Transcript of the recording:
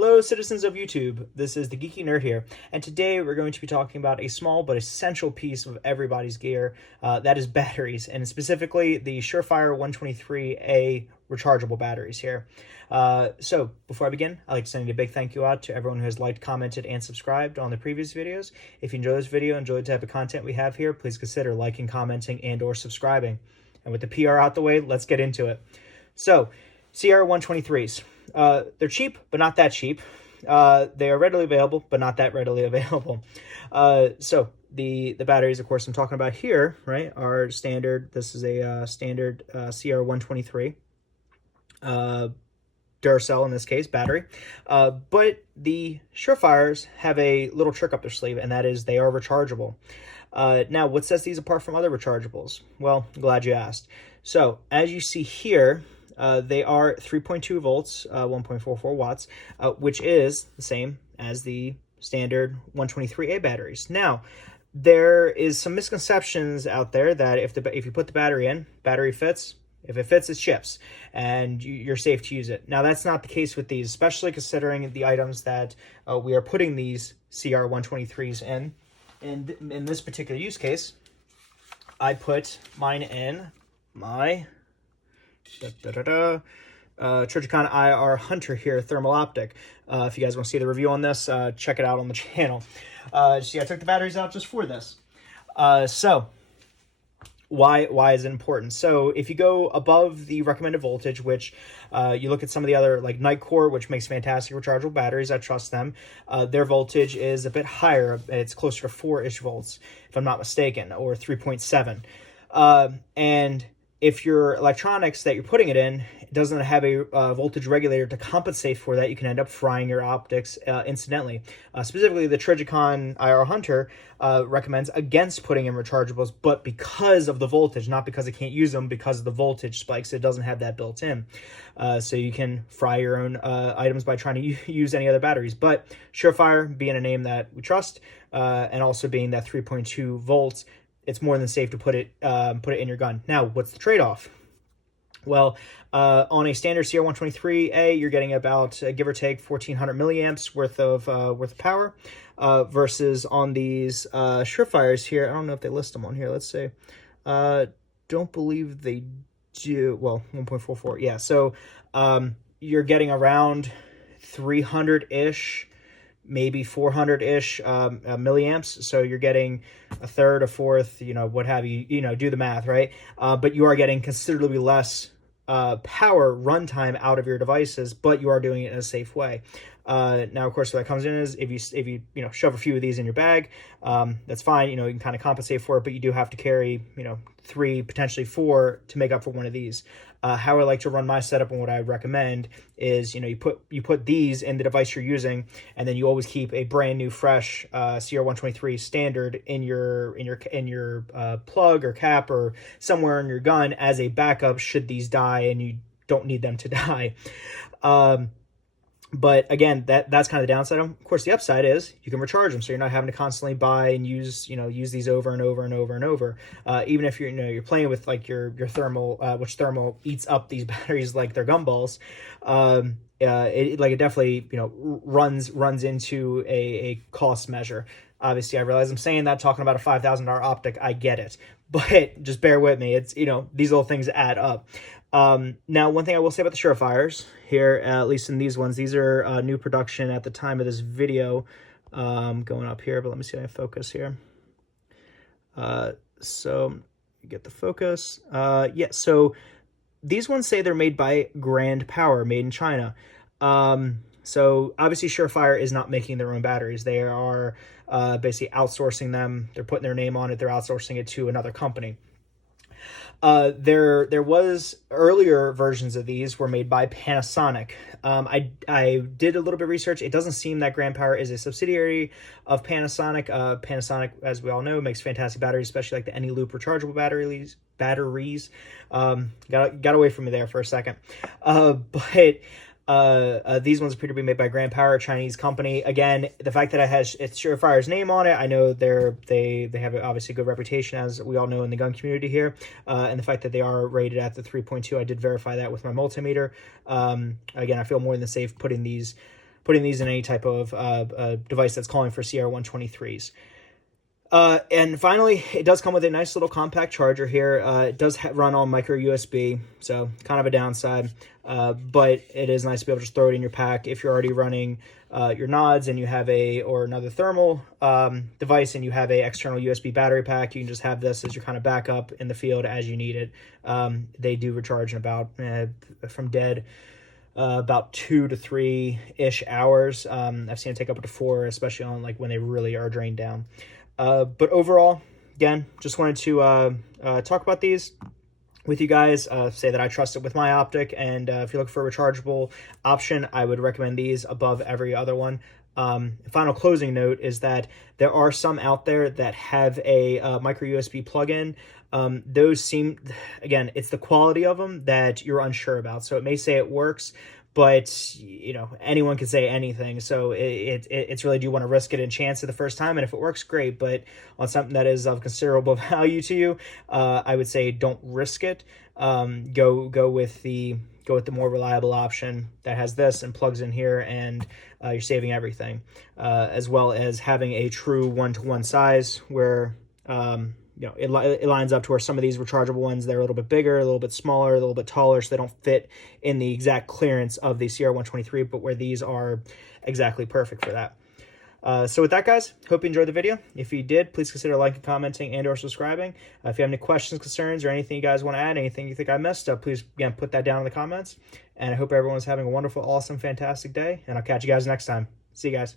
Hello, citizens of YouTube. This is the Geeky Nerd here, and today we're going to be talking about a small but essential piece of everybody's gear, that is batteries, and specifically the SureFire 123A rechargeable batteries here. So, before I begin, I'd like to send a big thank you out to everyone who has liked, commented, and subscribed on the previous videos. If you enjoy this video, enjoy the type of content we have here, please consider liking, commenting, and or subscribing. And with the PR out the way, let's get into it. So, CR123s. They're cheap, but not that cheap. They are readily available, but not that readily available. So the batteries, of course, I'm talking about here, right, are standard. This is a standard CR123 Duracell, in this case, battery. But the SureFires have a little trick up their sleeve, and that is they are rechargeable. Now, what sets these apart from other rechargeables? Well, I'm glad you asked. So, as you see here, they are 3.2 volts, 1.44 watts, which is the same as the standard 123A batteries. Now, there is some misconceptions out there that if you put the battery in, battery fits. If it fits, it ships, and you're safe to use it. Now, that's not the case with these, especially considering the items that we are putting these CR123s in. And in this particular use case, I put mine in my Trigicon IR Hunter here, thermal optic. If you guys want to see the review on this, check it out on the channel. See, I took the batteries out just for this. So why is it important? So if you go above the recommended voltage, which you look at some of the other, like Nightcore, which makes fantastic rechargeable batteries, I trust them. Their voltage is a bit higher. It's closer to 4-ish volts, if I'm not mistaken, or 3.7. And if your electronics that you're putting it in doesn't have a voltage regulator to compensate for that, you can end up frying your optics incidentally. Specifically, the Trigicon IR Hunter recommends against putting in rechargeables, but because of the voltage, not because it can't use them, because of the voltage spikes, it doesn't have that built in. So you can fry your own items by trying to use any other batteries. But SureFire, being a name that we trust, and also being that 3.2 volts, it's more than safe to put it in your gun. Now, what's the trade-off? Well, on a standard CR123A, you're getting about, give or take, 1,400 milliamps worth of power, versus on these SureFires here, I don't know if they list them on here. Let's see. Don't believe they do. Well, 1.44. Yeah, so you're getting around 300-ish, maybe 400-ish milliamps. So you're getting a third, a fourth, what have you, do the math, right? But you are getting considerably less power runtime out of your devices, but you are doing it in a safe way. Now, of course, what that comes in is if you shove a few of these in your bag, that's fine. You can kind of compensate for it, but you do have to carry 3, potentially 4 to make up for one of these. How I like to run my setup and what I recommend is you put these in the device you're using, and then you always keep a brand new fresh CR123 standard in your plug or cap or somewhere in your gun as a backup should these die and you don't need them to die. But again, that's kind of the downside. Of course, the upside is you can recharge them, so you're not having to constantly buy and use these over and over and over and over. Even if you're playing with like your thermal, which thermal eats up these batteries like they're gumballs. It definitely runs into a cost measure. Obviously, I realize I'm saying that, talking about a $5,000 optic. I get it, but just bear with me. It's these little things add up. Now, one thing I will say about the SureFires here, at least in these ones, these are new production at the time of this video, going up here, but let me see if I can focus here. So get the focus. Yeah, so these ones say they're made by Grand Power, made in China. So obviously SureFire is not making their own batteries. They are basically outsourcing them. They're putting their name on it. They're outsourcing it to another company. There was earlier versions of these were made by Panasonic. I did a little bit of research. It doesn't seem that Grand Power is a subsidiary of Panasonic. Panasonic, as we all know, makes fantastic batteries, especially like the Any-Loop rechargeable batteries. Got away from me there for a second. But these ones appear to be made by Grand Power, a Chinese company. Again, the fact that it's SureFire's name on it, I know they have obviously a good reputation, as we all know in the gun community here. And the fact that they are rated at the 3.2, I did verify that with my multimeter. Again, I feel more than safe putting putting these in any type of device that's calling for CR123s. And finally, it does come with a nice little compact charger here. It does run on micro USB, so kind of a downside, but it is nice to be able to just throw it in your pack if you're already running your nods and you have or another thermal device and you have a external USB battery pack. You can just have this as your kind of backup in the field as you need it. They do recharge in about from dead about 2 to 3-ish hours. I've seen it take up to 4, especially on like when they really are drained down. But overall, again, just wanted to talk about these with you guys, say that I trust it with my optic, and if you're looking for a rechargeable option, I would recommend these above every other one. Final closing note is that there are some out there that have a micro USB plug-in. Those seem, again, it's the quality of them that you're unsure about. So it may say it works, but you know, anyone can say anything. So it's really, do you want to risk it and chance it the first time? And if it works, great. But on something that is of considerable value to you, I would say don't risk it. Go with the more reliable option that has this and plugs in here, and you're saving everything, as well as having a true 1-to-1 size where you know, it lines up to where some of these rechargeable ones, they're a little bit bigger, a little bit smaller, a little bit taller, so they don't fit in the exact clearance of the CR123, but where these are exactly perfect for that. So with that, guys, hope you enjoyed the video. If you did, please consider liking, commenting, and or subscribing. If you have any questions, concerns, or anything you guys want to add, anything you think I missed, please, again, put that down in the comments. And I hope everyone's having a wonderful, awesome, fantastic day, and I'll catch you guys next time. See you guys.